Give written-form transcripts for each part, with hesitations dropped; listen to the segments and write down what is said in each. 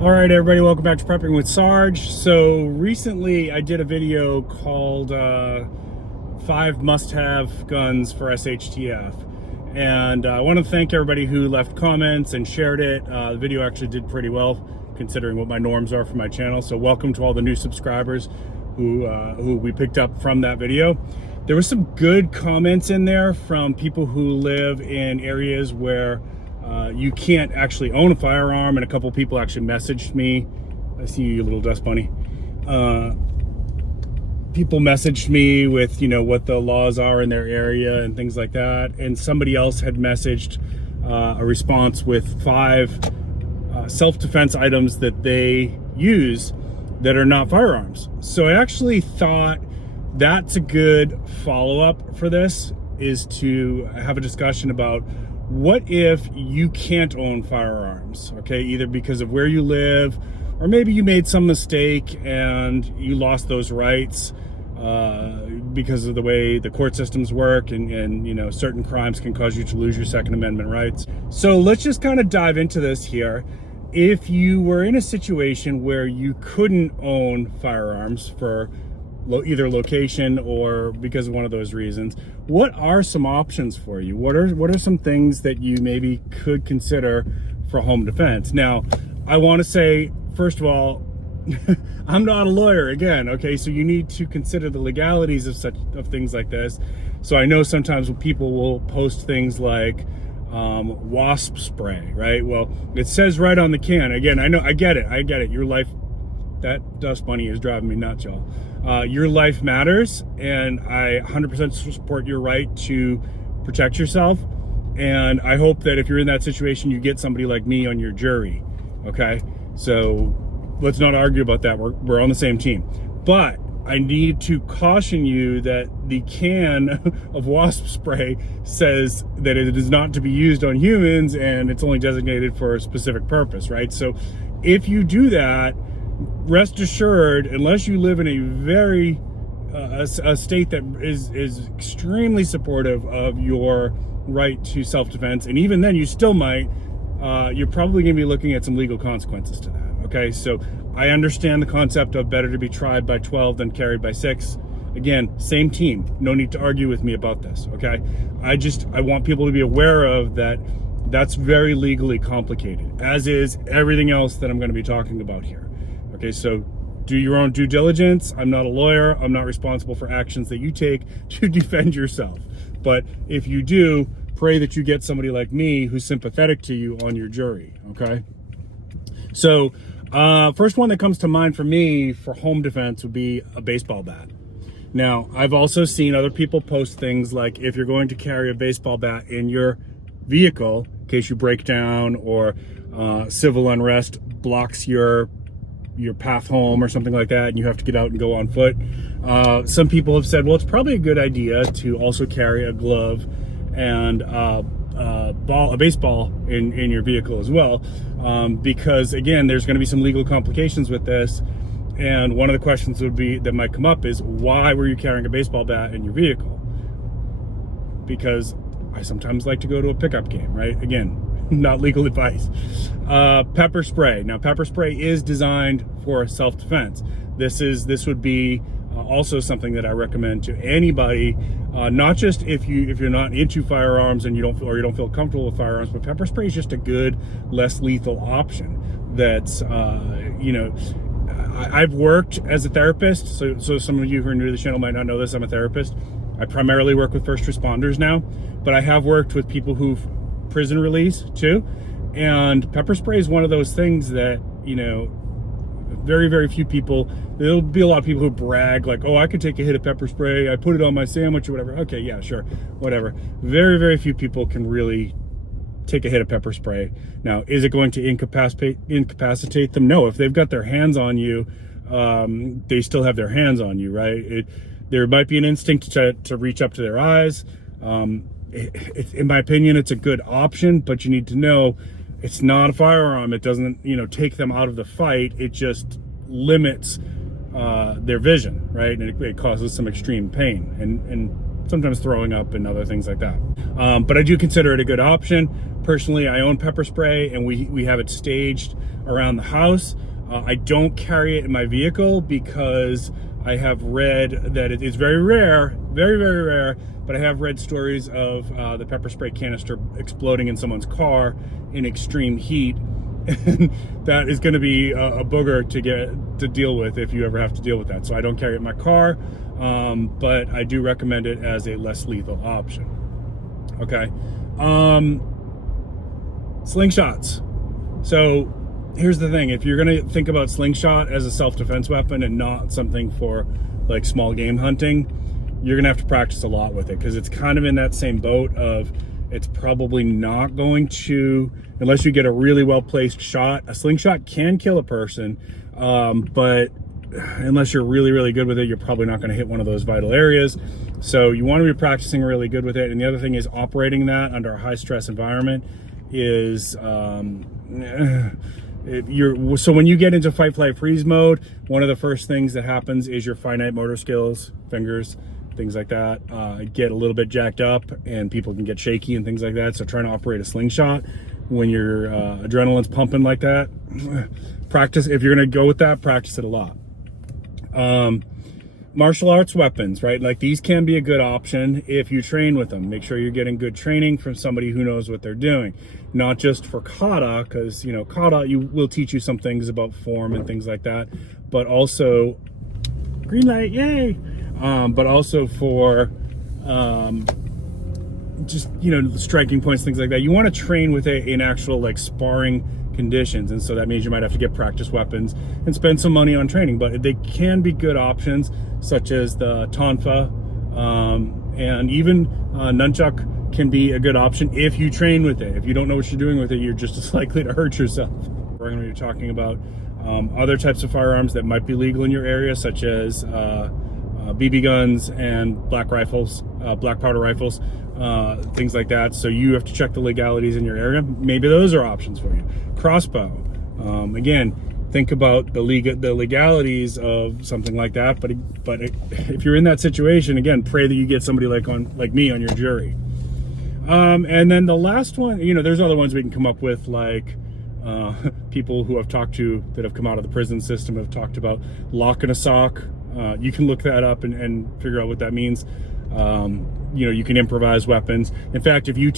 All right, everybody, welcome back to Prepping with Sarge. So recently I did a video called 5 must-have guns for SHTF. And I want to thank everybody who left comments and shared it. The video actually did pretty well considering what my norms are for my channel. So welcome to all the new subscribers who we picked up from that video. There were some good comments in there from people who live in areas where you can't actually own a firearm, and a couple people actually messaged me. I see you, little dust bunny. People messaged me with, what the laws are in their area and things like that. And somebody else had messaged a response with 5 self-defense items that they use that are not firearms. So I actually thought that's a good follow-up for this, is to have a discussion about what if you can't own firearms, okay? Either because of where you live, or maybe you made some mistake and you lost those rights because of the way the court systems work, and certain crimes can cause you to lose your Second Amendment rights. So let's just kind of dive into this here. If you were in a situation where you couldn't own firearms for either location or because of one of those reasons, what are some options for you? What are some things that you maybe could consider for home defense? Now, I want to say, first of all, I'm not a lawyer again, okay? So you need to consider the legalities of things like this. So I know sometimes when people will post things like wasp spray, right? Well, it says right on the can. Again, I get it. Your life, that dust bunny is driving me nuts, y'all. Your life matters, and I 100% support your right to protect yourself. And I hope that if you're in that situation, you get somebody like me on your jury, okay? So let's not argue about that. We're on the same team. But I need to caution you that the can of wasp spray says that it is not to be used on humans, and it's only designated for a specific purpose, right? So if you do that, rest assured, unless you live in a very a state that is extremely supportive of your right to self-defense, and even then you still might, you're probably going to be looking at some legal consequences to that. Okay, so I understand the concept of better to be tried by 12 than carried by 6. Again, same team, no need to argue with me about this. Okay, I want people to be aware of that. That's very legally complicated, as is everything else that I'm going to be talking about here. Okay, so do your own due diligence. I'm not a lawyer. I'm not responsible for actions that you take to defend yourself. But if you do, pray that you get somebody like me who's sympathetic to you on your jury, okay? So first one that comes to mind for me for home defense would be a baseball bat. Now, I've also seen other people post things like, if you're going to carry a baseball bat in your vehicle, in case you break down or civil unrest blocks your path home or something like that, and you have to get out and go on foot. Some people have said, well, it's probably a good idea to also carry a glove and a baseball in your vehicle as well, because again, there's going to be some legal complications with this. And one of the questions that might come up is, why were you carrying a baseball bat in your vehicle? Because I sometimes like to go to a pickup game, right? Again, not legal advice. Pepper spray. Now, pepper spray is designed for self-defense. This would be also something that I recommend to anybody, not just if you're not into firearms and you don't feel comfortable with firearms, but pepper spray is just a good, less lethal option. That's I've worked as a therapist, so some of you who are new to the channel might not know this. I'm a therapist. I primarily work with first responders now, but I have worked with people who've prison release too, and pepper spray is one of those things that very, very few people, there'll be a lot of people who brag like, oh, I could take a hit of pepper spray, I put it on my sandwich or whatever. Okay, yeah, sure, whatever. Very, very few people can really take a hit of pepper spray. Now, is it going to incapacitate them? No. If they've got their hands on you, they still have their hands on you, right? There might be an instinct to reach up to their eyes. In my opinion, it's a good option, but you need to know it's not a firearm. It doesn't, take them out of the fight. It just limits their vision, right? And it causes some extreme pain. And sometimes throwing up and other things like that. But I do consider it a good option. Personally, I own pepper spray, and we have it staged around the house. I don't carry it in my vehicle because I have read that it is very rare, very, very rare, but I have read stories of the pepper spray canister exploding in someone's car in extreme heat. And that is going to be a booger to deal with if you ever have to deal with that. So I don't carry it in my car, but I do recommend it as a less lethal option. Okay. Slingshots. So here's the thing. If you're going to think about slingshot as a self-defense weapon and not something for like small game hunting, you're going to have to practice a lot with it, because it's kind of in that same boat of it's probably not going to, unless you get a really well-placed shot. A slingshot can kill a person, but unless you're really, really good with it, you're probably not going to hit one of those vital areas. So you want to be practicing really good with it. And the other thing is operating that under a high-stress environment is... so when you get into fight, flight, freeze mode, one of the first things that happens is your finite motor skills, fingers, things like that, get a little bit jacked up, and people can get shaky and things like that. So trying to operate a slingshot when your adrenaline's pumping like that, practice. If you're going to go with that, practice it a lot. Martial arts weapons, right? Like these can be a good option if you train with them. Make sure you're getting good training from somebody who knows what they're doing. Not just for kata, because, you know, kata will teach you some things about form and things like that, but also, green light, yay! But also for just, you know, striking points, things like that. You want to train with in actual like sparring conditions, and so that means you might have to get practice weapons and spend some money on training, but they can be good options, such as the tonfa, and even nunchuck can be a good option if you train with it. If you don't know what you're doing with it, you're just as likely to hurt yourself. We're going to be talking about other types of firearms that might be legal in your area, such as BB guns and black rifles, black powder rifles, things like that. So you have to check the legalities in your area. Maybe those are options for you. Crossbow. Again, think about the legalities of something like that. But if you're in that situation, again, pray that you get somebody like me on your jury. And then the last one, you know, there's other ones we can come up with, like people who I've talked to that have come out of the prison system have talked about lock and a sock. You can look that up and figure out what that means. You know, you can improvise weapons. In fact, if you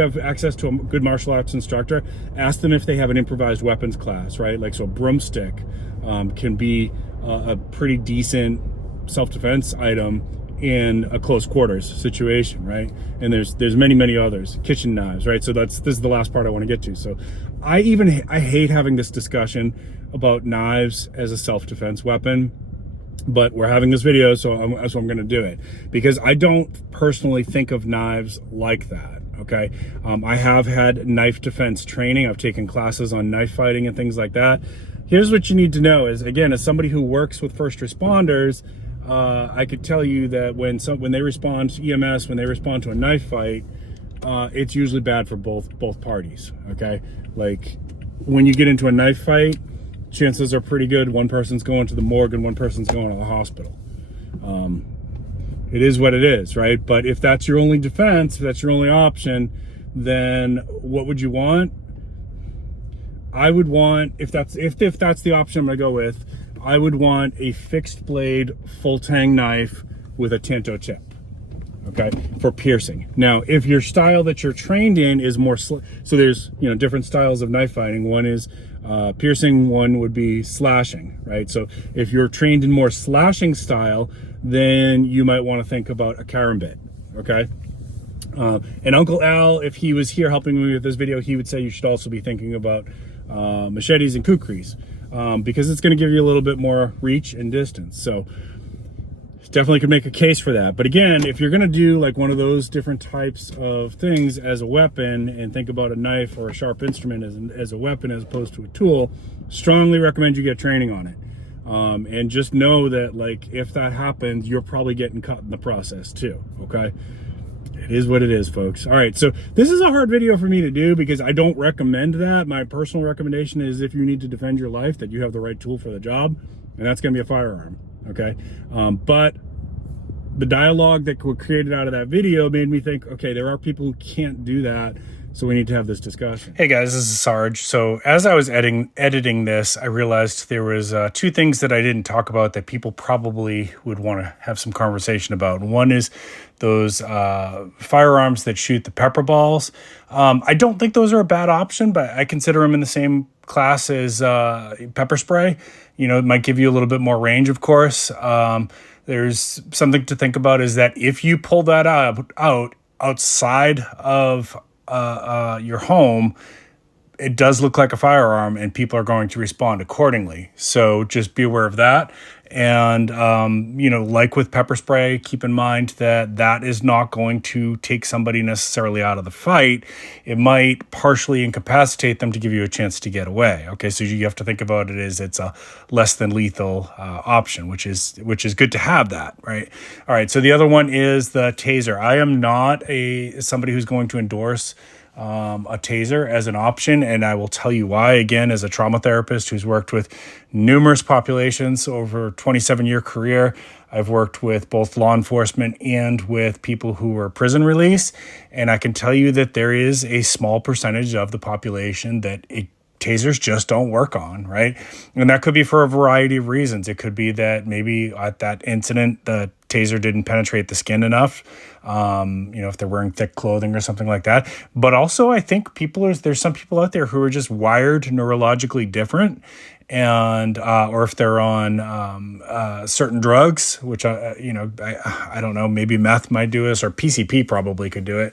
have access to a good martial arts instructor, ask them if they have an improvised weapons class, right? Like, so a broomstick can be a pretty decent self-defense item in a close quarters situation, right? And there's many others. Kitchen knives, right? So this is the last part I want to get to. So I hate having this discussion about knives as a self-defense weapon, but we're having this video, so I'm going to do it, because I don't personally think of knives like that. Okay, I have had knife defense training. I've taken classes on knife fighting and things like that. Here's what you need to know is, again, as somebody who works with first responders, I could tell you that when they respond to EMS, when they respond to a knife fight, it's usually bad for both parties. Okay, like when you get into a knife fight, chances are pretty good one person's going to the morgue and one person's going to the hospital. It is what it is, right? But if that's your only defense, if that's your only option, then what would you want? I would want, if that's the option I'm gonna go with, I would want a fixed blade full tang knife with a tanto tip, okay, for piercing. Now, if your style that you're trained in is more, so there's, you know, different styles of knife fighting. One is piercing, one would be slashing, right? So if you're trained in more slashing style, then you might want to think about a karambit, okay? And Uncle Al, if he was here helping me with this video, he would say you should also be thinking about machetes and kukris, because it's going to give you a little bit more reach and distance. So definitely could make a case for that. But again, if you're going to do like one of those different types of things as a weapon and think about a knife or a sharp instrument as a weapon as opposed to a tool, strongly recommend you get training on it. And just know that, like, if that happens, you're probably getting cut in the process too, okay? It is what it is, folks. All right, so this is a hard video for me to do because I don't recommend that. My personal recommendation is, if you need to defend your life, that you have the right tool for the job, and that's gonna be a firearm, okay? But the dialogue that was created out of that video made me think, okay, there are people who can't do that. So we need to have this discussion. Hey guys, this is Sarge. So as I was editing this, I realized there was two things that I didn't talk about that people probably would want to have some conversation about. One is those firearms that shoot the pepper balls. I don't think those are a bad option, but I consider them in the same class as pepper spray. You know, it might give you a little bit more range, of course. There's something to think about is that if you pull that outside of your home, it does look like a firearm and people are going to respond accordingly. So just be aware of that. And, you know, like with pepper spray, keep in mind that that is not going to take somebody necessarily out of the fight. It might partially incapacitate them to give you a chance to get away. Okay, so you have to think about it as it's a less than lethal option, which is good to have that, right? All right, so the other one is the taser. I am not somebody who's going to endorse a taser as an option, and I will tell you why. Again, as a trauma therapist who's worked with numerous populations over a 27-year career, I've worked with both law enforcement and with people who were prison release, and I can tell you that there is a small percentage of the population that tasers just don't work on, right? And that could be for a variety of reasons. It could be that maybe at that incident, the taser didn't penetrate the skin enough, you know, if they're wearing thick clothing or something like that. But also, I think there's some people out there who are just wired neurologically different, and or if they're on certain drugs, which you know, I don't know, maybe meth might do this, or PCP probably could do it.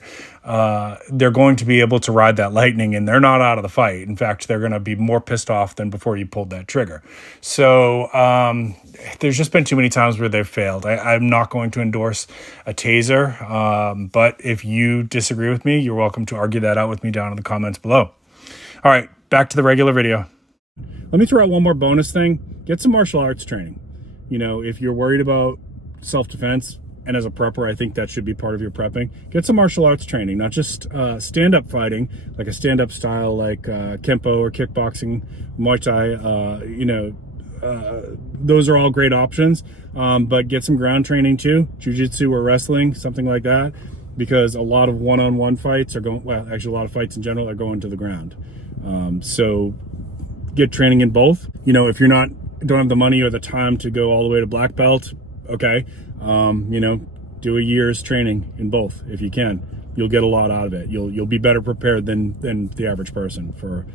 They're going to be able to ride that lightning, and they're not out of the fight. In fact, they're going to be more pissed off than before you pulled that trigger. So there's just been too many times where they've failed. I'm not going to endorse a taser, but if you disagree with me, you're welcome to argue that out with me down in the comments below. All right, back to the regular video. Let me throw out one more bonus thing. Get some martial arts training. You know, if you're worried about self-defense, and as a prepper, I think that should be part of your prepping. Get some martial arts training, not just stand-up fighting, like a stand-up style like Kempo or kickboxing, Muay Thai. You know, those are all great options, but get some ground training too, jiu-jitsu or wrestling, something like that, because a lot of one-on-one fights are going, well, actually a lot of fights in general are going to the ground. So get training in both. You know, if you're don't have the money or the time to go all the way to black belt, okay, you know, do a year's training in both if you can. You'll get a lot out of it. You'll be better prepared than the average person for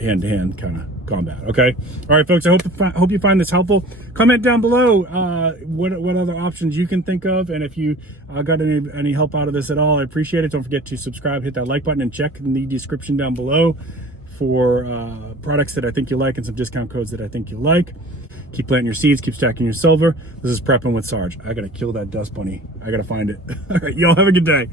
hand-to-hand kind of combat. Okay, all right, folks. I hope you find this helpful. Comment down below what other options you can think of, and if you got any help out of this at all, I appreciate it. Don't forget to subscribe, hit that like button, and check in the description down below for products that I think you like and some discount codes that I think you like. Keep planting your seeds, keep stacking your silver. This is Prepping with Sarge. I gotta kill that dust bunny. I gotta find it. All right, y'all have a good day.